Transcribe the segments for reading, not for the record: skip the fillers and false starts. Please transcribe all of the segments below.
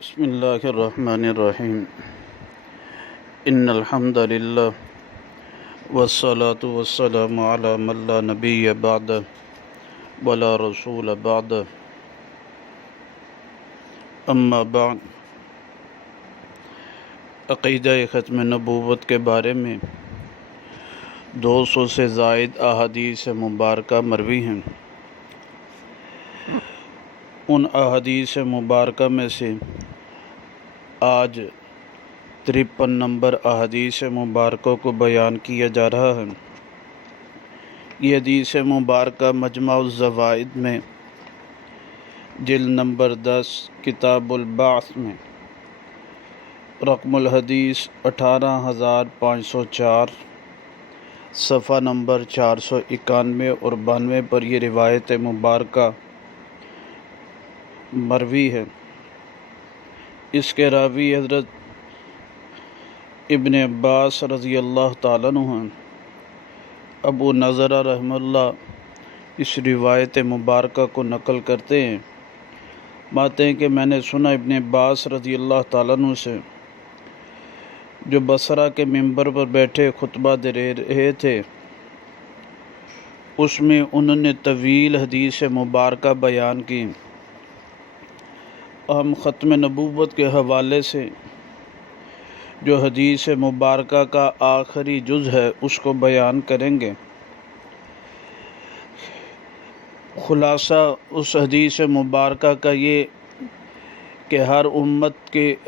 بسم اللہ الرحمن الرحیم ان الحمد للہ والصلاة والسلام علی من لا نبی بعد ولا رسول بعد اما بعد عقیدہ ختم نبوت کے بارے میں 200 سے زائد احادیث مبارکہ مروی ہیں۔ ان احادیث مبارکہ میں سے آج 53 نمبر احادیث مبارکوں کو بیان کیا جا رہا ہے۔ یہ حدیث مبارکہ مجمع الزوائد میں جلد نمبر 10 کتاب البعث میں رقم الحدیث 18504 صفحہ نمبر 491 اور 92 پر یہ روایت مبارکہ مروی ہے۔ اس کے راوی حضرت ابن عباس رضی اللہ تعالیٰ عنہ ہیں۔ ابو نضرہ رحمہ اللہ اس روایت مبارکہ کو نقل کرتے ہیں، باتیں ہیں کہ میں نے سنا ابن عباس رضی اللہ تعالیٰ عنہ سے، جو بصرہ کے منبر پر بیٹھے خطبہ دے رہے تھے، اس میں انہوں نے طویل حدیث مبارکہ بیان کی۔ ہم ختم نبوت کے حوالے سے جو حدیث مبارکہ کا آخری جز ہے اس کو بیان کریں گے۔ خلاصہ اس حدیث مبارکہ کا یہ کہ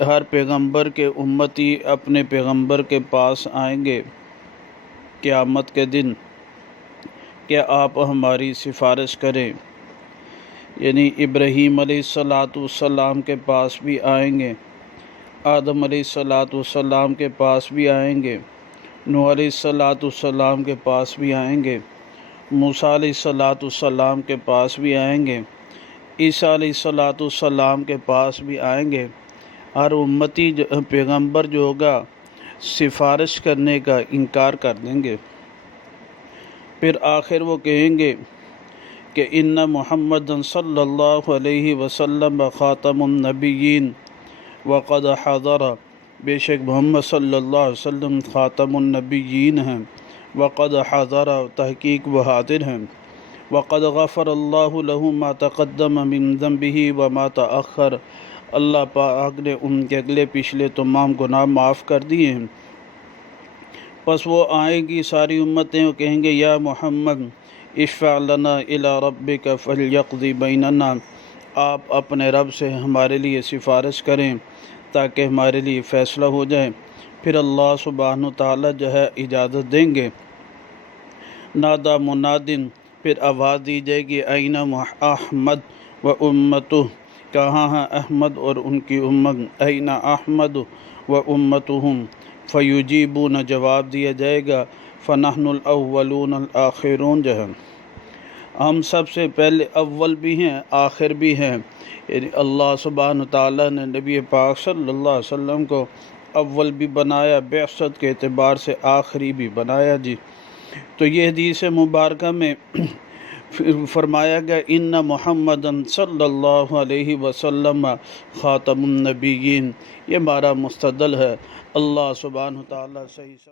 ہر پیغمبر کے امتی اپنے پیغمبر کے پاس آئیں گے قیامت کے دن کہ آپ ہماری سفارش کریں، یعنی ابراہیم علیہ السلام کے پاس بھی آئیں گے، آدم علیہ السلام کے پاس بھی آئیں گے، نوح علیہ السلام کے پاس بھی آئیں گے، موسیٰ علیہ السلام کے پاس بھی آئیں گے، عیسیٰ علیہ السلام کے پاس بھی آئیں گے۔ ہر امتی پیغمبر جو ہوگا سفارش کرنے کا انکار کر دیں گے۔ پھر آخر وہ کہیں گے کہ ان محمد صلی اللہ علیہ وسلم خاتم النبیین وقد حضر، بے شک محمد صلی اللہ علیہ وسلم خاتم النبیین ہیں، وقد حضر تحقیق وہ حاضر ہیں، وقد غفر اللہ له ما تقدم من ذنبہ وما تأخر، اللہ پاک نے ان کے اگلے پچھلے تمام گناہ معاف کر دیے ہیں۔ پس وہ آئیں گی ساری امتیں، وہ کہیں گے یا محمد اشفع لنا الی ربک فلیقضی بیننا، آپ اپنے رب سے ہمارے لیے سفارش کریں تاکہ ہمارے لیے فیصلہ ہو جائے۔ پھر اللہ سبحانہ تعالیٰ جو ہے اجازت دیں گے۔ نادا منادن، پھر آواز دی جائے گی این احمد و امتہ، کہاں ہیں احمد اور ان کی امت، این احمد و امتہم، فیجیبون، جواب دیا جائے گا فنحن الاولون الآخرون، جو ہے ہم سب سے پہلے اول بھی ہیں آخر بھی ہیں، یعنی اللہ سبحانہ تعالیٰ نے نبی پاک صلی اللہ علیہ وسلم کو اول بھی بنایا، بعثت کے اعتبار سے آخری بھی بنایا جی۔ تو یہ حدیث مبارکہ میں فرمایا گیا ان محمد صلی اللہ علیہ وسلم خاتم النبیین، یہ ہمارا مستدل ہے۔ اللہ سبحانہ تعالیٰ صحیح